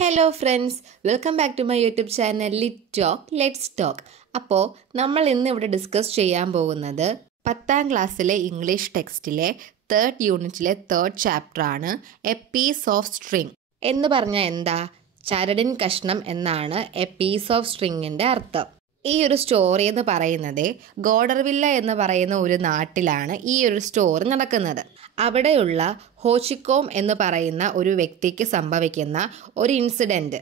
Hello friends, welcome back to my YouTube channel lit talk let's talk. അപ്പോൾ നമ്മൾ ഇന്ന് ഇവിടെ ഡിസ്കസ് ചെയ്യാൻ പോകുന്നത് 10ാം ക്ലാസ്സിലെ ഇംഗ്ലീഷ് ടെക്സ്റ്റിലെ 3rd യൂണിറ്റിലെ 3rd ചാപ്റ്ററാണ് എ പീസ് ഓഫ് സ്ട്രിങ്. എന്ന് പറഞ്ഞാൽ എന്താ? ചരടിൻ കഷ്ണം എന്നാണ് എ പീസ് ഓഫ് സ്ട്രിങ്ങിൻ്റെ അർത്ഥം. ഈ ഒരു സ്റ്റോറി എന്ന് പറയുന്നത് ഗോഡർവില്ല എന്ന് പറയുന്ന ഒരു നാട്ടിലാണ് ഈ ഒരു സ്റ്റോറി നടക്കുന്നത്. അവിടെയുള്ള ഹോച്ചിക്കോം എന്ന് പറയുന്ന ഒരു വ്യക്തിക്ക് സംഭവിക്കുന്ന ഒരു ഇൻസിഡൻറ്റ്,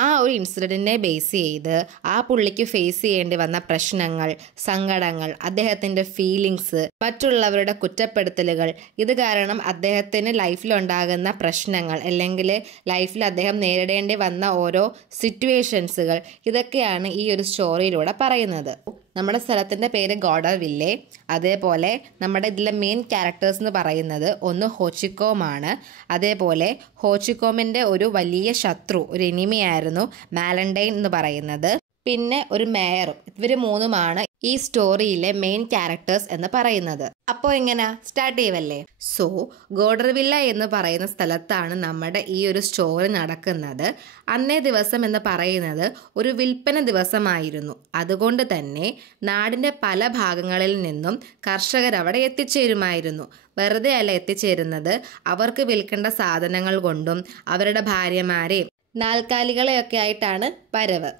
ആ ഒരു ഇൻസിഡൻറ്റിനെ ബേസ് ചെയ്ത് ആ പുള്ളിക്ക് ഫേസ് ചെയ്യേണ്ടി വന്ന പ്രശ്നങ്ങൾ, സങ്കടങ്ങൾ, അദ്ദേഹത്തിൻ്റെ ഫീലിങ്സ്, മറ്റുള്ളവരുടെ കുറ്റപ്പെടുത്തലുകൾ, ഇത് കാരണം അദ്ദേഹത്തിന് ലൈഫിലുണ്ടാകുന്ന പ്രശ്നങ്ങൾ അല്ലെങ്കിൽ ലൈഫിൽ അദ്ദേഹം നേരിടേണ്ടി വന്ന ഓരോ സിറ്റുവേഷൻസുകൾ, ഇതൊക്കെയാണ് ഈ ഒരു സ്റ്റോറിയിലൂടെ പറയുന്നത്. നമ്മുടെ സ്ഥലത്തിൻ്റെ പേര് ഗോഡർവില്ലെ. അതേപോലെ നമ്മുടെ ഇതിലെ മെയിൻ ക്യാരക്ടേഴ്സ് എന്ന് പറയുന്നത് ഒന്ന് ഹോച്ചിക്കോമാണ്. അതേപോലെ ഹോച്ചിക്കോമിൻ്റെ ഒരു വലിയ ശത്രു, ഒരു എനിമിയായിരുന്നു മാലൻഡൈൻ എന്ന് പറയുന്നത്. പിന്നെ ഒരു മേയറും. ഇവർ മൂന്നുമാണ് ഈ സ്റ്റോറിയിലെ മെയിൻ ക്യാരക്ടേഴ്സ് എന്ന് പറയുന്നത്. അപ്പോൾ എങ്ങനെ സ്റ്റാർട്ട് ചെയ്യുമല്ലേ? സോ ഗോഡർവില്ല എന്ന് പറയുന്ന സ്ഥലത്താണ് നമ്മുടെ ഈ ഒരു സ്റ്റോറി നടക്കുന്നത്. അന്നേ ദിവസം എന്ന് പറയുന്നത് ഒരു വിൽപ്പന ദിവസമായിരുന്നു. അതുകൊണ്ട് തന്നെ നാടിൻ്റെ പല ഭാഗങ്ങളിൽ നിന്നും കർഷകർ അവിടെ എത്തിച്ചേരുമായിരുന്നു. വെറുതെ അല്ല എത്തിച്ചേരുന്നത്, അവർക്ക് വിൽക്കേണ്ട സാധനങ്ങൾ കൊണ്ടും അവരുടെ ഭാര്യമാരെയും നാൽക്കാലികളെയൊക്കെ ആയിട്ടാണ് വരവ്.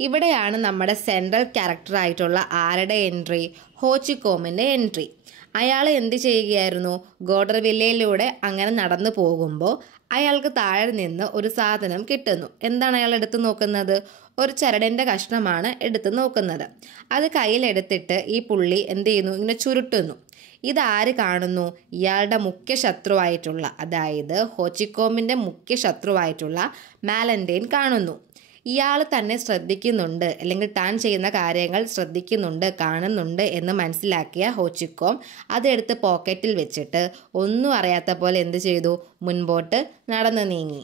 ഇവിടെയാണ് നമ്മുടെ സെൻട്രൽ ക്യാരക്ടറായിട്ടുള്ള ആരുടെ എൻട്രി? ഹോച്ചിക്കോമിൻ്റെ എൻട്രി. അയാൾ എന്ത് ചെയ്യുകയായിരുന്നു? ഗോഡർവില്ലയിലൂടെ അങ്ങനെ നടന്നു പോകുമ്പോൾ അയാൾക്ക് താഴെ നിന്ന് ഒരു സാധനം കിട്ടുന്നു. എന്താണ് അയാൾ എടുത്തു നോക്കുന്നത്? ഒരു ചരടിൻ്റെ കഷ്ണമാണ് എടുത്തു നോക്കുന്നത്. അത് കയ്യിലെടുത്തിട്ട് ഈ പുള്ളി എന്ത് ചെയ്യുന്നു? ഇങ്ങനെ ചുരുട്ടുന്നു. ഇതാര് കാണുന്നു? ഇയാളുടെ മുഖ്യ ശത്രുവായിട്ടുള്ള, അതായത് ഹോച്ചിക്കോമിൻ്റെ മുഖ്യ ശത്രുവായിട്ടുള്ള മാലൻഡൈൻ കാണുന്നു. ഇയാൾ തന്നെ ശ്രദ്ധിക്കുന്നുണ്ട്, അല്ലെങ്കിൽ താൻ ചെയ്യുന്ന കാര്യങ്ങൾ ശ്രദ്ധിക്കുന്നുണ്ട്, കാണുന്നുണ്ട് എന്ന് മനസ്സിലാക്കിയ ഹോച്ചിക്കോം അതെടുത്ത് പോക്കറ്റിൽ വെച്ചിട്ട് ഒന്നും അറിയാത്ത പോലെ എന്ത് ചെയ്തു? മുൻപോട്ട് നടന്നു നീങ്ങി.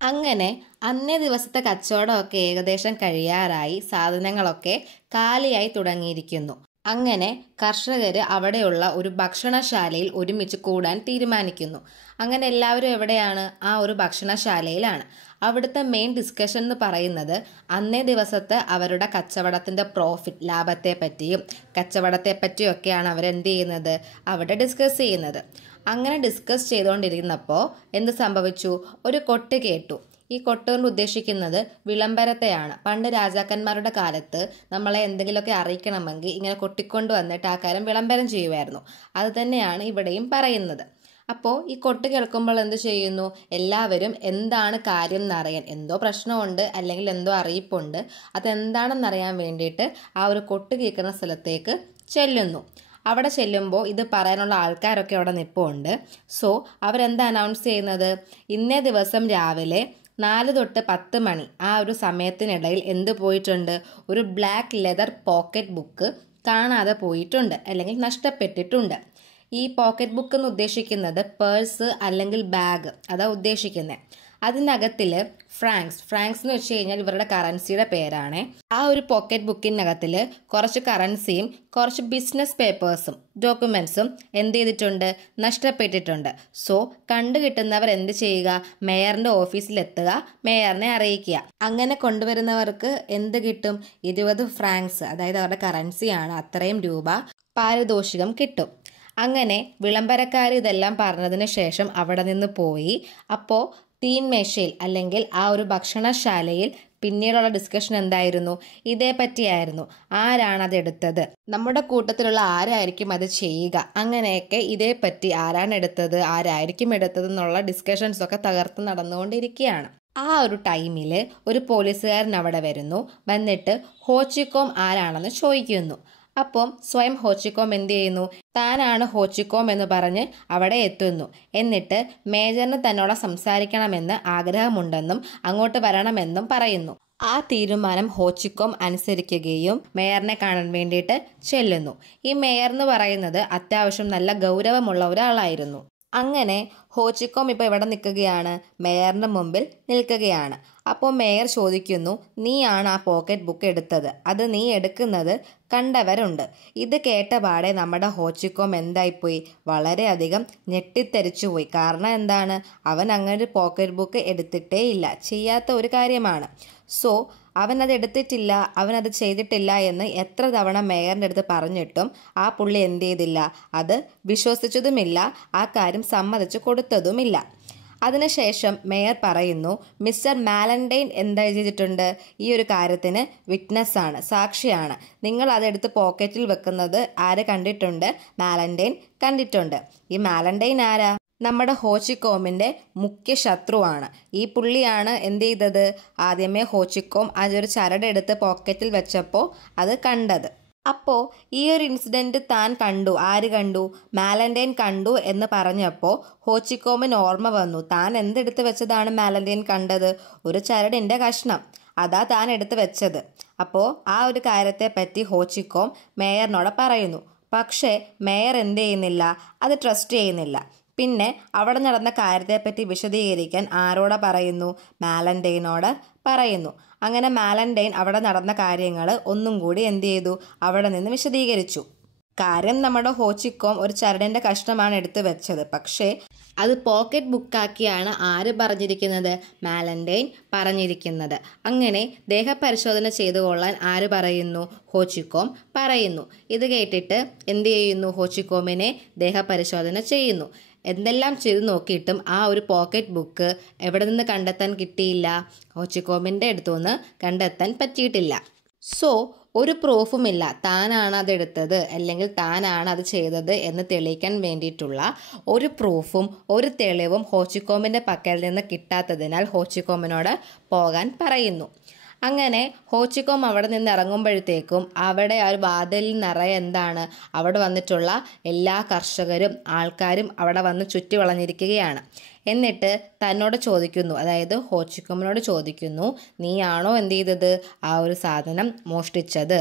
അങ്ങനെ അന്നേ ദിവസത്തെ കച്ചവടമൊക്കെ ഏകദേശം കഴിയാറായി. സാധനങ്ങളൊക്കെ കാലിയായി തുടങ്ങിയിരിക്കുന്നു. അങ്ങനെ കർഷകർ അവിടെയുള്ള ഒരു ഭക്ഷണശാലയിൽ ഒരുമിച്ച് കൂടാൻ തീരുമാനിക്കുന്നു. അങ്ങനെ എല്ലാവരും എവിടെയാണ്? ആ ഒരു ഭക്ഷണശാലയിലാണ്. അവിടുത്തെ മെയിൻ ഡിസ്കഷൻ എന്ന് പറയുന്നത് അന്നേ ദിവസത്തെ അവരുടെ കച്ചവടത്തിൻ്റെ പ്രോഫിറ്റ്, ലാഭത്തെ പറ്റിയും കച്ചവടത്തെ പറ്റിയൊക്കെയാണ് അവരെന്ത് ചെയ്യുന്നത്? അവിടെ ഡിസ്കസ് ചെയ്യുന്നത്. അങ്ങനെ ഡിസ്കസ് ചെയ്തുകൊണ്ടിരുന്നപ്പോൾ എന്ത് സംഭവിച്ചു? ഒരു കൊട്ട് കേട്ടു. ഈ കൊട്ട് കൊണ്ട് ഉദ്ദേശിക്കുന്നത് വിളംബരത്തെയാണ്. പണ്ട് രാജാക്കന്മാരുടെ കാലത്ത് നമ്മളെ എന്തെങ്കിലുമൊക്കെ അറിയിക്കണമെങ്കിൽ ഇങ്ങനെ കൊട്ടിക്കൊണ്ട് വന്നിട്ട് ആ കാര്യം വിളംബരം ചെയ്യുമായിരുന്നു. അത് തന്നെയാണ് ഇവിടെയും പറയുന്നത്. അപ്പോൾ ഈ കൊട്ട് കേൾക്കുമ്പോൾ എന്ത് ചെയ്യുന്നു? എല്ലാവരും എന്താണ് കാര്യം എന്നറിയാൻ, എന്തോ പ്രശ്നമുണ്ട് അല്ലെങ്കിൽ എന്തോ അറിയിപ്പുണ്ട്, അതെന്താണെന്നറിയാൻ വേണ്ടിയിട്ട് ആ ഒരു കൊട്ട് കേൾക്കുന്ന സ്ഥലത്തേക്ക് ചെല്ലുന്നു. അവിടെ ചെല്ലുമ്പോൾ ഇത് പറയാനുള്ള ആൾക്കാരൊക്കെ അവിടെ നിൽപ്പുണ്ട്. സോ അവരെന്താ അനൗൺസ് ചെയ്യുന്നത്? ഇന്നേ ദിവസം രാവിലെ 4 തൊട്ട് 10 മണി ആ ഒരു സമയത്തിനിടയിൽ എന്ത് പോയിട്ടുണ്ട്? ഒരു ബ്ലാക്ക് ലെതർ പോക്കറ്റ് ബുക്ക് കാണാതെ പോയിട്ടുണ്ട്, അല്ലെങ്കിൽ നഷ്ടപ്പെട്ടിട്ടുണ്ട്. ഈ പോക്കറ്റ് ബുക്ക് എന്ന് ഉദ്ദേശിക്കുന്നത് പേഴ്സ് അല്ലെങ്കിൽ ബാഗ്, അതാ ഉദ്ദേശിക്കുന്നത്. അതിനകത്തിൽ ഫ്രാങ്ക്സ് എന്ന് വെച്ച് കഴിഞ്ഞാൽ ഇവരുടെ കറൻസിയുടെ പേരാണ്. ആ ഒരു പോക്കറ്റ് ബുക്കിനകത്തിൽ കുറച്ച് കറൻസിയും കുറച്ച് ബിസിനസ് പേപ്പേഴ്സും ഡോക്യുമെൻസും എന്ത് ചെയ്തിട്ടുണ്ട്? നഷ്ടപ്പെട്ടിട്ടുണ്ട്. സോ കണ്ടു കിട്ടുന്നവർ എന്ത് ചെയ്യുക? മേയറിൻ്റെ ഓഫീസിലെത്തുക, മേയറിനെ അറിയിക്കുക. അങ്ങനെ കൊണ്ടുവരുന്നവർക്ക് എന്ത് കിട്ടും? 20 ഫ്രാങ്ക്സ്, അതായത് അവരുടെ കറൻസിയാണ്, അത്രയും രൂപ പാരിതോഷികം കിട്ടും. അങ്ങനെ വിളംബരക്കാർ ഇതെല്ലാം പറഞ്ഞതിന് ശേഷം അവിടെ നിന്ന് പോയി. അപ്പോൾ തീൻമേശയിൽ അല്ലെങ്കിൽ ആ ഒരു ഭക്ഷണശാലയിൽ പിന്നീടുള്ള ഡിസ്കഷൻ എന്തായിരുന്നു? ഇതേ പറ്റിയായിരുന്നു. ആരാണ് അത് എടുത്തത്? നമ്മുടെ കൂട്ടത്തിലുള്ള ആരായിരിക്കും അത് ചെയ്യുക? അങ്ങനെയൊക്കെ ഇതേപ്പറ്റി ആരാണ് എടുത്തത്, ആരായിരിക്കും എടുത്തത് എന്നുള്ള ഡിസ്കഷൻസൊക്കെ തകർത്ത് നടന്നുകൊണ്ടിരിക്കുകയാണ്. ആ ഒരു ടൈമിൽ ഒരു പോലീസുകാരൻ അവിടെ വരുന്നു. വന്നിട്ട് ഹോച്ചിക്കോം ആരാണെന്ന് ചോദിക്കുന്നു. അപ്പം സ്വയം ഹോച്ചിക്കോം എന്ത് ചെയ്യുന്നു? താനാണ് ഹോച്ചിക്കോം എന്ന് പറഞ്ഞ് അവിടെ എത്തുന്നു. എന്നിട്ട് മേജറിന് തന്നോട് സംസാരിക്കണമെന്ന് ആഗ്രഹമുണ്ടെന്നും അങ്ങോട്ട് വരണമെന്നും പറയുന്നു. ആ തീരുമാനം ഹോച്ചിക്കോം അനുസരിക്കുകയും മേയറിനെ കാണാൻ വേണ്ടിയിട്ട് ചെല്ലുന്നു. ഈ മേയർ എന്ന് പറയുന്നത് അത്യാവശ്യം നല്ല ഗൗരവമുള്ള ഒരാളായിരുന്നു. അങ്ങനെ ഹോച്ചിക്കോം ഇപ്പോൾ ഇവിടെ നിൽക്കുകയാണ്, മേയറിൻ്റെ മുമ്പിൽ നിൽക്കുകയാണ്. അപ്പോൾ മേയർ ചോദിക്കുന്നു, നീയാണ് ആ പോക്കറ്റ് ബുക്ക് എടുത്തത്, അത് നീ എടുക്കുന്നത് കണ്ടവരുണ്ട്. ഇത് കേട്ട പാടെ നമ്മുടെ ഹോച്ചിക്കോം എന്തായിപ്പോയി, വളരെയധികം ഞെട്ടിത്തെറിച്ചുപോയി. കാരണം എന്താണ്, അവൻ അങ്ങനെ ഒരു പോക്കറ്റ് ബുക്ക് എടുത്തിട്ടേ ഇല്ല, ചെയ്യാത്ത ഒരു കാര്യമാണ്. സോ അവനത് എടുത്തിട്ടില്ല, അവനത് ചെയ്തിട്ടില്ല എന്ന് എത്ര തവണ മേയറിൻ്റെ അടുത്ത് പറഞ്ഞിട്ടും ആ പുള്ളി എന്ത് ചെയ്തില്ല, അത് വിശ്വസിച്ചതുമില്ല, ആ കാര്യം സമ്മതിച്ചു കൊടുത്തതുമില്ല. അതിനുശേഷം മേയർ പറയുന്നു, മിസ്റ്റർ മാലൻഡൈൻ എന്താ ചെയ്തിട്ടുണ്ട്, ഈ ഒരു കാര്യത്തിന് വിറ്റ്നസ്സാണ്, സാക്ഷിയാണ്. നിങ്ങൾ അതെടുത്ത് പോക്കറ്റിൽ വെക്കുന്നത് ആര് കണ്ടിട്ടുണ്ട്? മാലൻഡൈൻ കണ്ടിട്ടുണ്ട്. ഈ മാലൻഡൈൻ ആരാ? നമ്മുടെ ഹോച്ചിക്കോമിൻ്റെ മുഖ്യ ശത്രുവാണ്. ഈ പുള്ളിയാണ് എന്ത് ചെയ്തത്, ആദ്യമേ ഹോച്ചിക്കോം അതൊരു ചരടെടുത്ത് പോക്കറ്റിൽ വെച്ചപ്പോൾ അത് കണ്ടത്. അപ്പോൾ ഈ ഒരു ഇൻസിഡൻറ്റ് താൻ കണ്ടു, ആര് കണ്ടു? മാലൻഡൈൻ കണ്ടു എന്ന് പറഞ്ഞപ്പോൾ ഹോച്ചിക്കോമിന് ഓർമ്മ വന്നു, താൻ എന്തെടുത്ത് വെച്ചതാണ് മാലൻഡൈൻ കണ്ടത്? ഒരു ചരടിൻ്റെ കഷ്ണം, അതാ താൻ എടുത്ത് വെച്ചത്. അപ്പോൾ ആ ഒരു കാര്യത്തെപ്പറ്റി ഹോച്ചിക്കോം മേയറിനോട് പറയുന്നു. പക്ഷേ മേയർ എന്ത് ചെയ്യുന്നില്ല, അത് ട്രസ്റ്റ് ചെയ്യുന്നില്ല. പിന്നെ അവിടെ നടന്ന കാര്യത്തെപ്പറ്റി വിശദീകരിക്കാൻ ആരോടെ പറയുന്നു? മാലൻഡൈനോട് പറയുന്നു. അങ്ങനെ മാലൻഡൈൻ അവിടെ നടന്ന കാര്യങ്ങൾ ഒന്നും കൂടി എന്ത് ചെയ്തു, അവിടെ നിന്ന് വിശദീകരിച്ചു. കാര്യം നമ്മുടെ ഹോച്ചിക്കോം ഒരു ചരടിൻ്റെ കഷ്ണമാണ് എടുത്തു വെച്ചത്, പക്ഷേ അത് പോക്കറ്റ് ബുക്കാക്കിയാണ് ആര് പറഞ്ഞിരിക്കുന്നത്? മാലൻഡൈൻ പറഞ്ഞിരിക്കുന്നത്. അങ്ങനെ ദേഹപരിശോധന ചെയ്തു കൊള്ളാൻ ആര് പറയുന്നു? ഹോച്ചിക്കോം പറയുന്നു. ഇത് കേട്ടിട്ട് എന്ത് ചെയ്യുന്നു? ഹോച്ചിക്കോമിനെ ദേഹപരിശോധന ചെയ്യുന്നു. എന്തെല്ലാം ചെയ്തു നോക്കിയിട്ടും ആ ഒരു പോക്കറ്റ് ബുക്ക് എവിടെ നിന്ന് കണ്ടെത്താൻ കിട്ടിയില്ല, ഹോച്ചിക്കോമിൻ്റെ അടുത്തുനിന്ന് കണ്ടെത്താൻ പറ്റിയിട്ടില്ല. സോ ഒരു പ്രൂഫുമില്ല താനാണ് അതെടുത്തത് അല്ലെങ്കിൽ താനാണ് അത് ചെയ്തത് എന്ന് തെളിയിക്കാൻ വേണ്ടിയിട്ടുള്ള ഒരു പ്രൂഫും ഒരു തെളിവും ഹോച്ചിക്കോമിൻ്റെ പക്കൽ നിന്ന് കിട്ടാത്തതിനാൽ ഹോച്ചിക്കോമിനോട് പോകാൻ പറയുന്നു. അങ്ങനെ ഹോച്ചിക്കോം അവിടെ നിന്ന് ഇറങ്ങുമ്പോഴത്തേക്കും അവിടെ ആ ഒരു വാതിലിൽ നിറയെ എന്താണ്, അവിടെ വന്നിട്ടുള്ള എല്ലാ കർഷകരും ആൾക്കാരും അവിടെ വന്ന് ചുറ്റി വളഞ്ഞിരിക്കുകയാണ്. എന്നിട്ട് തന്നോട് ചോദിക്കുന്നു, അതായത് ഹോച്ചിക്കോമിനോട് ചോദിക്കുന്നു, നീയാണോ എന്ത് ചെയ്തത്, ആ ഒരു സാധനം മോഷ്ടിച്ചത്?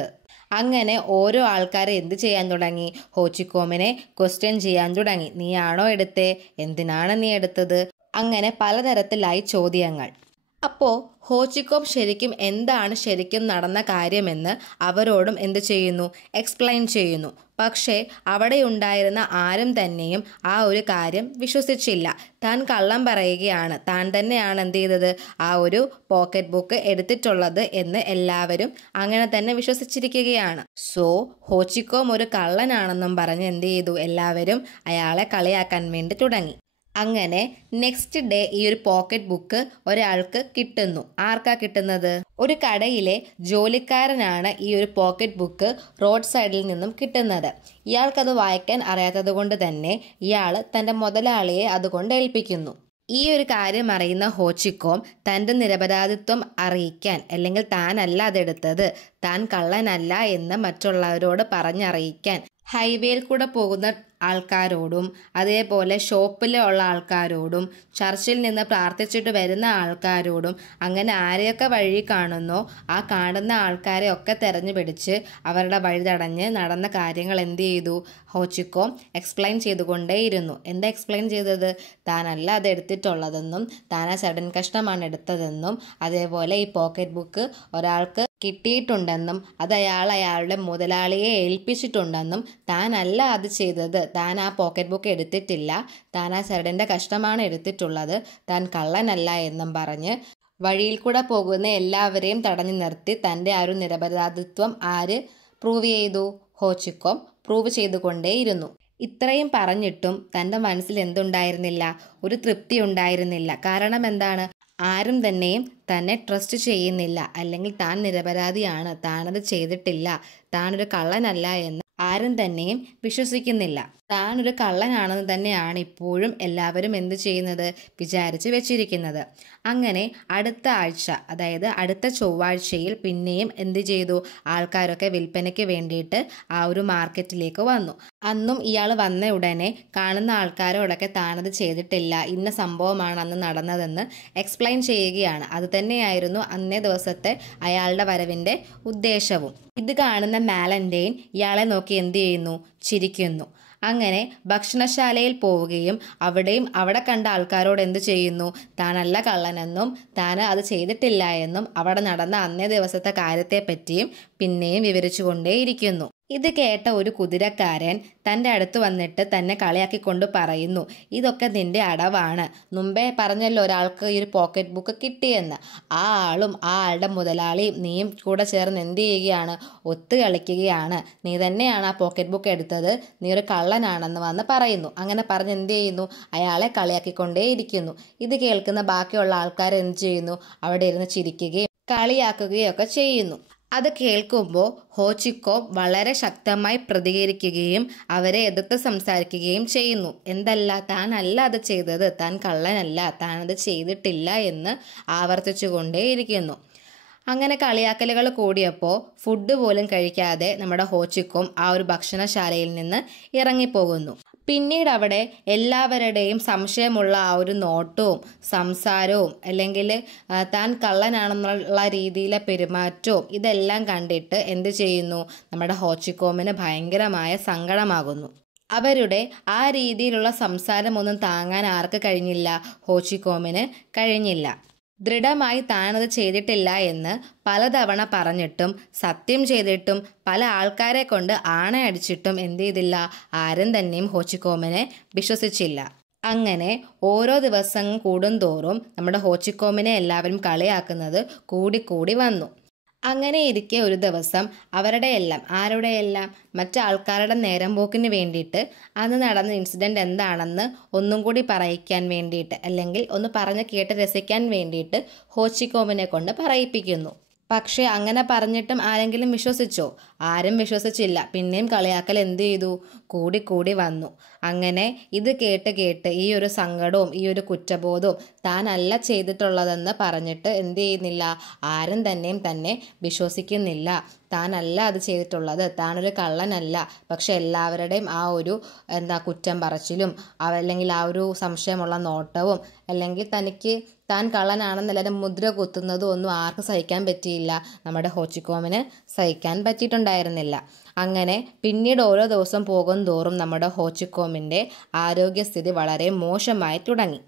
അങ്ങനെ ഓരോ ആൾക്കാരെ എന്ത് ചെയ്യാൻ തുടങ്ങി? ഹോച്ചിക്കോമിനെ ക്വസ്റ്റ്യൻ ചെയ്യാൻ തുടങ്ങി. നീയാണോ എടുത്തേ? എന്തിനാണ് നീ എടുത്തത്? അങ്ങനെ പലതരത്തിലായി ചോദ്യങ്ങൾ. അപ്പോൾ ഹോച്ചിക്കോം എന്താണ് ശരിക്കും നടന്ന കാര്യമെന്ന് അവരോടും എന്ത് ചെയ്യുന്നു? എക്സ്പ്ലെയിൻ ചെയ്യുന്നു. പക്ഷേ അവിടെ ഉണ്ടായിരുന്ന ആരും തന്നെയും ആ ഒരു കാര്യം വിശ്വസിച്ചില്ല. താൻ കള്ളം പറയുകയാണ്, താൻ തന്നെയാണ് എന്ത് ചെയ്തത്, ആ ഒരു പോക്കറ്റ് ബുക്ക് എടുത്തിട്ടുള്ളത് എന്ന് എല്ലാവരും അങ്ങനെ തന്നെ വിശ്വസിച്ചിരിക്കുകയാണ്. സോ ഹോച്ചിക്കോം ഒരു കള്ളനാണെന്നും പറഞ്ഞ് എന്ത് ചെയ്തു, എല്ലാവരും അയാളെ കളിയാക്കാൻ വേണ്ടി തുടങ്ങി. അങ്ങനെ നെക്സ്റ്റ് ഡേ ഈ ഒരു പോക്കറ്റ് ബുക്ക് ഒരാൾക്ക് കിട്ടുന്നു. ആർക്കാ കിട്ടുന്നത്? ഒരു കടയിലെ ജോലിക്കാരനാണ് ഈ ഒരു പോക്കറ്റ് ബുക്ക് റോഡ് സൈഡിൽ നിന്നും കിട്ടുന്നത്. ഇയാൾക്കത് വായിക്കാൻ അറിയാത്തത് കൊണ്ട് തന്നെ ഇയാൾ തൻ്റെ മുതലാളിയെ അതുകൊണ്ട് ഏൽപ്പിക്കുന്നു. ഈ ഒരു കാര്യം അറിയുന്ന ഹോച്ചിക്കോം തൻ്റെ നിരപരാധിത്വം അറിയിക്കാൻ, അല്ലെങ്കിൽ താനല്ല അതെടുത്തത്, താൻ കള്ളനല്ല എന്ന് മറ്റുള്ളവരോട് പറഞ്ഞറിയിക്കാൻ ഹൈവേയിൽ കൂടെ പോകുന്ന ആൾക്കാരോടും അതേപോലെ ഷോപ്പിലുള്ള ആൾക്കാരോടും ചർച്ചിൽ നിന്ന് പ്രാർത്ഥിച്ചിട്ട് വരുന്ന ആൾക്കാരോടും അങ്ങനെ ആരെയൊക്കെ വഴി കാണുന്നോ ആ കാണുന്ന ആൾക്കാരെ ഒക്കെ തെരഞ്ഞു പിടിച്ച് അവരുടെ വഴി തടഞ്ഞ് നടന്ന കാര്യങ്ങൾ എന്ത് ചെയ്തു? ഹോച്ചിക്കോം എക്സ്പ്ലെയിൻ ചെയ്തുകൊണ്ടേയിരുന്നു. എന്താ എക്സ്പ്ലെയിൻ ചെയ്തത്? താനല്ല അത് എടുത്തിട്ടുള്ളതെന്നും താൻ ആ ചടൻ കഷ്ണമാണ് എടുത്തതെന്നും അതേപോലെ ഈ പോക്കറ്റ് ബുക്ക് ഒരാൾക്ക് കിട്ടിയിട്ടുണ്ടെന്നും അത് അയാളുടെ മുതലാളിയെ ഏൽപ്പിച്ചിട്ടുണ്ടെന്നും താനല്ല അത് ചെയ്തത്, താൻ ആ പോക്കറ്റ് ബുക്ക് എടുത്തിട്ടില്ല, താൻ ആ ചരടിൻ്റെ കഷ്ണമാണ് എടുത്തിട്ടുള്ളത്, താൻ കള്ളനല്ല എന്നും പറഞ്ഞ് വഴിയിൽ കൂടെ പോകുന്ന എല്ലാവരെയും തടഞ്ഞു നിർത്തി തൻ്റെ ആ ഒരു നിരപരാധിത്വം ആര് പ്രൂവ് ചെയ്തു? ഹോച്ചിക്കോം പ്രൂവ് ചെയ്തുകൊണ്ടേയിരുന്നു. ഇത്രയും പറഞ്ഞിട്ടും തൻ്റെ മനസ്സിൽ എന്തുണ്ടായിരുന്നില്ല? ഒരു തൃപ്തി ഉണ്ടായിരുന്നില്ല. കാരണം എന്താണ്? ആരും തന്നെയും തന്നെ ട്രസ്റ്റ് ചെയ്യുന്നില്ല, അല്ലെങ്കിൽ താൻ നിരപരാധിയാണ്, താനത് ചെയ്തിട്ടില്ല, താനൊരു കള്ളനല്ല എന്ന് ആരും തന്നെയും വിശ്വസിക്കുന്നില്ല. താനൊരു കള്ളനാണെന്ന് തന്നെയാണ് ഇപ്പോഴും എല്ലാവരും എന്ത് ചെയ്യുന്നത്? വിചാരിച്ച് വെച്ചിരിക്കുന്നത്. അങ്ങനെ അടുത്ത ആഴ്ച, അതായത് അടുത്ത ചൊവ്വാഴ്ചയിൽ പിന്നെയും എന്ത് ചെയ്തു? ആൾക്കാരൊക്കെ വിൽപ്പനയ്ക്ക് വേണ്ടിയിട്ട് ആ ഒരു മാർക്കറ്റിലേക്ക് വന്നു. അന്നും ഇയാൾ വന്ന ഉടനെ കാണുന്ന ആൾക്കാരോടൊക്കെ താനത് ചെയ്തിട്ടില്ല, ഇന്ന സംഭവമാണ് അന്ന് നടന്നതെന്ന് എക്സ്പ്ലെയിൻ ചെയ്യുകയാണ്. അത് തന്നെയായിരുന്നു അന്നേ ദിവസത്തെ അയാളുടെ വരവിൻ്റെ ഉദ്ദേശവും. ഇത് കാണുന്ന മാലൻഡൈൻ ഇയാളെ നോക്കി എന്ത് ചെയ്യുന്നു? ചിരിക്കുന്നു. അങ്ങനെ ഭക്ഷണശാലയിൽ പോവുകയും അവിടെ കണ്ട ആൾക്കാരോട് എന്ത് ചെയ്യുന്നു, താനല്ല കള്ളനെന്നും താൻ അത് ചെയ്തിട്ടില്ല എന്നും അവിടെ നടന്ന അന്നേ ദിവസത്തെ കാര്യത്തെപ്പറ്റിയും പിന്നെയും വിവരിച്ചു കൊണ്ടേയിരിക്കുന്നു. ഇത് കേട്ട ഒരു കുതിരക്കാരൻ തൻ്റെ അടുത്ത് വന്നിട്ട് തന്നെ കളിയാക്കിക്കൊണ്ട് പറയുന്നു, ഇതൊക്കെ നിന്റെ അടവാണ്. മുമ്പേ പറഞ്ഞല്ലോ ഒരാൾക്ക് ഈ ഒരു പോക്കറ്റ് ബുക്ക് കിട്ടിയെന്ന്. ആ ആളും ആ ആളുടെ മുതലാളിയും നീയും കൂടെ ചേർന്ന് എന്ത് ചെയ്യുകയാണ്, ഒത്തു കളിക്കുകയാണ്. നീ തന്നെയാണ് ആ പോക്കറ്റ് ബുക്ക് എടുത്തത്, നീ ഒരു കള്ളനാണെന്ന് വന്ന് പറയുന്നു. അങ്ങനെ പറഞ്ഞ് എന്ത് ചെയ്യുന്നു, അയാളെ കളിയാക്കിക്കൊണ്ടേയിരിക്കുന്നു. ഇത് കേൾക്കുന്ന ബാക്കിയുള്ള ആൾക്കാർ എന്ത് ചെയ്യുന്നു, അവിടെ ഇരുന്ന് ചിരിക്കുകയും കളിയാക്കുകയും ഒക്കെ ചെയ്യുന്നു. അത് കേൾക്കുമ്പോൾ ഹോച്ചിക്കോം വളരെ ശക്തമായി പ്രതികരിക്കുകയും അവരെ എതിർത്ത് സംസാരിക്കുകയും ചെയ്യുന്നു. എന്തല്ല, താനല്ല അത് ചെയ്തത്, താൻ കള്ളനല്ല, താനത് ചെയ്തിട്ടില്ല എന്ന് ആവർത്തിച്ചു കൊണ്ടേയിരിക്കുന്നു. അങ്ങനെ കളിയാക്കലുകൾ കൂടിയപ്പോൾ ഫുഡ് പോലും കഴിക്കാതെ നമ്മുടെ ഹോച്ചിക്കോം ആ ഒരു ഭക്ഷണശാലയിൽ നിന്ന് ഇറങ്ങിപ്പോകുന്നു. പിന്നീട് അവിടെ എല്ലാവരുടെയും സംശയമുള്ള ആ ഒരു നോട്ടവും സംസാരവും അല്ലെങ്കിൽ താൻ കള്ളനാണെന്നുള്ള രീതിയിലെ പെരുമാറ്റവും ഇതെല്ലാം കണ്ടിട്ട് എന്ത് ചെയ്യുന്നു, നമ്മുടെ ഹോച്ചിക്കോമിന് ഭയങ്കരമായ സങ്കടമാകുന്നു. അവരുടെ ആ രീതിയിലുള്ള സംസാരമൊന്നും താങ്ങാൻ ആർക്ക് കഴിഞ്ഞില്ല, ഹോച്ചിക്കോമിന് കഴിഞ്ഞില്ല. ദൃഢമായി താനത് ചെയ്തിട്ടില്ല എന്ന് പലതവണ പറഞ്ഞിട്ടും സത്യം ചെയ്തിട്ടും പല ആൾക്കാരെ കൊണ്ട് ആണയടിച്ചിട്ടും എന്ത് ചെയ്തില്ല, ആരും തന്നെയും ഹോച്ചിക്കോമിനെ വിശ്വസിച്ചില്ല. അങ്ങനെ ഓരോ ദിവസം കൂടുന്തോറും നമ്മുടെ ഹോച്ചിക്കോമിനെ എല്ലാവരും കളിയാക്കുന്നത് കൂടിക്കൂടി വന്നു. അങ്ങനെ ഇരിക്കെ ഒരു ദിവസം ആരുടെയെല്ലാം മറ്റാൾക്കാരുടെ നേരം പോക്കിന് വേണ്ടിയിട്ട് അന്ന് നടന്ന ഇൻസിഡൻറ്റ് എന്താണെന്ന് ഒന്നും കൂടി പറയിക്കാൻ വേണ്ടിയിട്ട് അല്ലെങ്കിൽ ഒന്ന് പറഞ്ഞ് കേട്ട് രസിക്കാൻ വേണ്ടിയിട്ട് ഹോച്ചിക്കോമിനെ കൊണ്ട് പറയിപ്പിക്കുന്നു. പക്ഷേ അങ്ങനെ പറഞ്ഞിട്ടും ആരെങ്കിലും വിശ്വസിച്ചോ? ആരും വിശ്വസിച്ചില്ല. പിന്നെയും കളിയാക്കൽ എന്ത് ചെയ്തു, കൂടിക്കൂടി വന്നു. അങ്ങനെ ഇത് കേട്ട് ഈ ഒരു സങ്കടവും ഈ ഒരു കുറ്റബോധവും താനല്ല ചെയ്തിട്ടുള്ളതെന്ന് പറഞ്ഞിട്ട് എന്ത് ചെയ്യുന്നില്ല, ആരും തന്നെ വിശ്വസിക്കുന്നില്ല. താനല്ല അത് ചെയ്തിട്ടുള്ളത്, താനൊരു കള്ളനല്ല. പക്ഷെ എല്ലാവരുടെയും ആ ഒരു കുറ്റം പറച്ചിലും അല്ലെങ്കിൽ ആ ഒരു സംശയമുള്ള നോട്ടവും അല്ലെങ്കിൽ തനിക്ക് താൻ കള്ളനാണെന്നല്ലാതെ മുദ്ര കുത്തുന്നതും ഒന്നും ആർക്കും സഹിക്കാൻ പറ്റിയില്ല. നമ്മുടെ ഹോച്ചിക്കോമിന് സഹിക്കാൻ പറ്റിയിട്ടുണ്ടായിരുന്നില്ല. അങ്ങനെ പിന്നീട് ഓരോ ദിവസം പോകും തോറും നമ്മുടെ ഹോച്ചിക്കോമിൻ്റെ ആരോഗ്യസ്ഥിതി വളരെ മോശമായി തുടങ്ങി.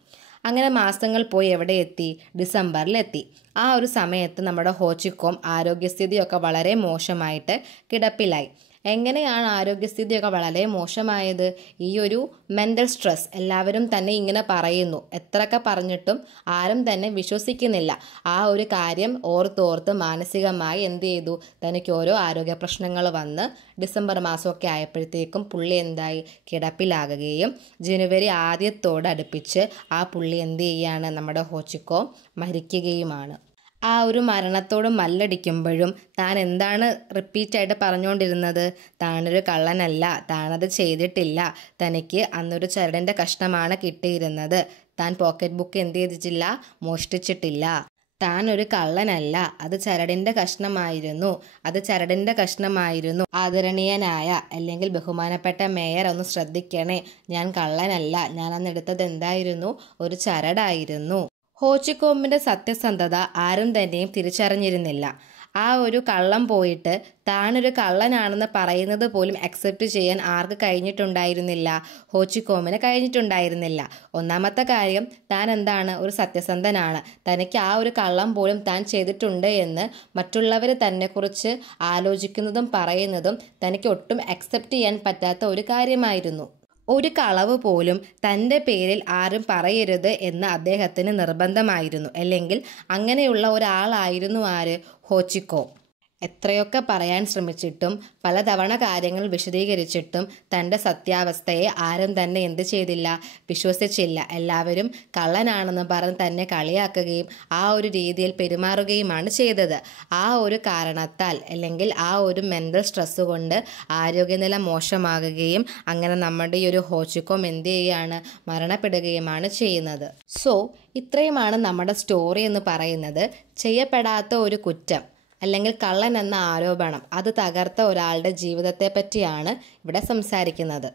അങ്ങനെ മാസങ്ങൾ പോയി എവിടെ എത്തി, ഡിസംബറിലെത്തി. ആ ഒരു സമയത്ത് നമ്മുടെ ഹോച്ചിക്കോം ആരോഗ്യസ്ഥിതിയൊക്കെ വളരെ മോശമായിട്ട് കിടപ്പിലായി. എങ്ങനെയാണ് ആരോഗ്യസ്ഥിതിയൊക്കെ വളരെ മോശമായത്? ഈ ഒരു മെൻ്റൽ സ്ട്രെസ്. എല്ലാവരും തന്നെ ഇങ്ങനെ പറയുന്നു, എത്രയൊക്കെ പറഞ്ഞിട്ടും ആരും തന്നെ വിശ്വസിക്കുന്നില്ല. ആ ഒരു കാര്യം ഓർത്തോർത്ത് മാനസികമായി എന്ത് ചെയ്തു, തനിക്ക് ഓരോ ആരോഗ്യ പ്രശ്നങ്ങൾ വന്ന് ഡിസംബർ മാസമൊക്കെ ആയപ്പോഴത്തേക്കും പുള്ളി എന്തായി, കിടപ്പിലാകുകയും ജനുവരി ആദ്യത്തോടടുപ്പിച്ച് ആ പുള്ളി എന്ത് ചെയ്യുകയാണ്, നമ്മുടെ ഹോച്ചിക്കോം മരിക്കുകയുമാണ്. ആ ഒരു മരണത്തോട് മല്ലടിക്കുമ്പോഴും താൻ എന്താണ് റിപ്പീറ്റായിട്ട് പറഞ്ഞുകൊണ്ടിരുന്നത്, താനൊരു കള്ളനല്ല, താനത് ചെയ്തിട്ടില്ല, തനിക്ക് അന്നൊരു ചരടിൻ്റെ കഷ്ണമാണ് കിട്ടിയിരുന്നത്, താൻ പോക്കറ്റ് ബുക്ക് എന്ത് ചെയ്തിട്ടില്ല, മോഷ്ടിച്ചിട്ടില്ല, താൻ ഒരു കള്ളനല്ല, അത് ചരടിൻ്റെ കഷ്ണമായിരുന്നു. ആദരണീയനായ അല്ലെങ്കിൽ ബഹുമാനപ്പെട്ട മേയർ ഒന്ന് ശ്രദ്ധിക്കണേ, ഞാൻ കള്ളനല്ല, ഞാൻ അന്ന് എടുത്തത് എന്തായിരുന്നു, ഒരു ചരടായിരുന്നു. ഹോച്ചിക്കോമിൻ്റെ സത്യസന്ധത ആരും തന്നെയും തിരിച്ചറിഞ്ഞിരുന്നില്ല. ആ ഒരു കള്ളം പോയിട്ട് താനൊരു കള്ളനാണെന്ന് പറയുന്നത് പോലും അക്സെപ്റ്റ് ചെയ്യാൻ ആർക്ക് കഴിഞ്ഞിട്ടുണ്ടായിരുന്നില്ല, ഹോച്ചിക്കോമിന് കഴിഞ്ഞിട്ടുണ്ടായിരുന്നില്ല. ഒന്നാമത്തെ കാര്യം, താൻ എന്താണ്, ഒരു സത്യസന്ധനാണ്. തനിക്ക് ആ ഒരു കള്ളം പോലും താൻ ചെയ്തിട്ടുണ്ട് എന്ന് മറ്റുള്ളവർ തന്നെക്കുറിച്ച് ആലോചിക്കുന്നതും പറയുന്നതും തനിക്ക് ഒട്ടും അക്സെപ്റ്റ് ചെയ്യാൻ പറ്റാത്ത ഒരു കാര്യമായിരുന്നു. ഒരു കളവ് പോലും തൻ്റെ പേരിൽ ആരും പറയരുത് എന്ന് അദ്ദേഹത്തിന് നിർബന്ധമായിരുന്നു. അല്ലെങ്കിൽ അങ്ങനെയുള്ള ഒരാളായിരുന്നു ആര്, ഹോച്ചിക്കോം. എത്രയൊക്കെ പറയാൻ ശ്രമിച്ചിട്ടും പലതവണ കാര്യങ്ങൾ വിശദീകരിച്ചിട്ടും തൻ്റെ സത്യാവസ്ഥയെ ആരും തന്നെ എന്ത് ചെയ്തില്ല, വിശ്വസിച്ചില്ല. എല്ലാവരും കള്ളനാണെന്ന് പറഞ്ഞ് തന്നെ കളിയാക്കുകയും ആ ഒരു രീതിയിൽ പെരുമാറുകയുമാണ് ചെയ്തത്. ആ ഒരു കാരണത്താൽ അല്ലെങ്കിൽ ആ ഒരു മെൻ്റൽ സ്ട്രെസ് കൊണ്ട് ആരോഗ്യനില മോശമാകുകയും അങ്ങനെ നമ്മുടെ ഈ ഒരു ഹോച്ചിക്കോം എന്ത് ചെയ്യുകയാണ്, മരണപ്പെടുകയുമാണ് ചെയ്യുന്നത്. സോ ഇത്രയുമാണ് നമ്മുടെ സ്റ്റോറി എന്ന് പറയുന്നത്. ചെയ്യപ്പെടാത്ത ഒരു കുറ്റം അല്ലെങ്കിൽ കള്ളൻ എന്ന ആരോപണം അത് തകർത്ത ഒരാളുടെ ജീവിതത്തെ പറ്റിയാണ് ഇവിടെ സംസാരിക്കുന്നത്.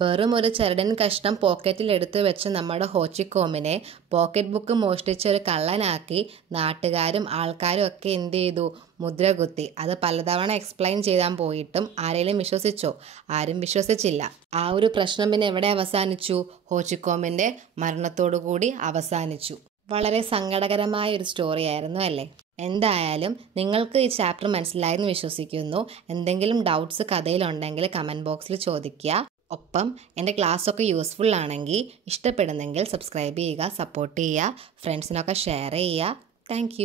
വെറും ഒരു ചരടൻ കഷ്ണം പോക്കറ്റിൽ എടുത്തു വെച്ച നമ്മുടെ ഹോച്ചിക്കോമിനെ പോക്കറ്റ് ബുക്ക് മോഷ്ടിച്ച ഒരു കള്ളനാക്കി നാട്ടുകാരും ആൾക്കാരും ഒക്കെ എന്ത് ചെയ്തു? മുദ്ര കുത്തി. അത് പലതവണ എക്സ്പ്ലെയിൻ ചെയ്യാൻ പോയിട്ടും ആരെങ്കിലും വിശ്വസിച്ചോ? ആരും വിശ്വസിച്ചില്ല. ആ ഒരു പ്രശ്നം പിന്നെ എവിടെ അവസാനിച്ചു? ഹോച്ചിക്കോമിൻ്റെ മരണത്തോടു കൂടി അവസാനിച്ചു. വളരെ സങ്കടകരമായ ഒരു സ്റ്റോറി ആയിരുന്നു അല്ലേ? എന്തായാലും നിങ്ങൾക്ക് ഈ ചാപ്റ്റർ മനസ്സിലായെന്ന് വിശ്വസിക്കുന്നു. എന്തെങ്കിലും ഡൗട്ട്സ് കഥയിലുണ്ടെങ്കിൽ കമൻറ്റ് ബോക്സിൽ ചോദിക്കുക. ഒപ്പം എൻ്റെ ക്ലാസ്സൊക്കെ യൂസ്ഫുൾ ആണെങ്കിൽ ഇഷ്ടപ്പെടുന്നെങ്കിൽ സബ്സ്ക്രൈബ് ചെയ്യുക, സപ്പോർട്ട് ചെയ്യുക, ഫ്രണ്ട്സിനൊക്കെ ഷെയർ ചെയ്യുക. താങ്ക്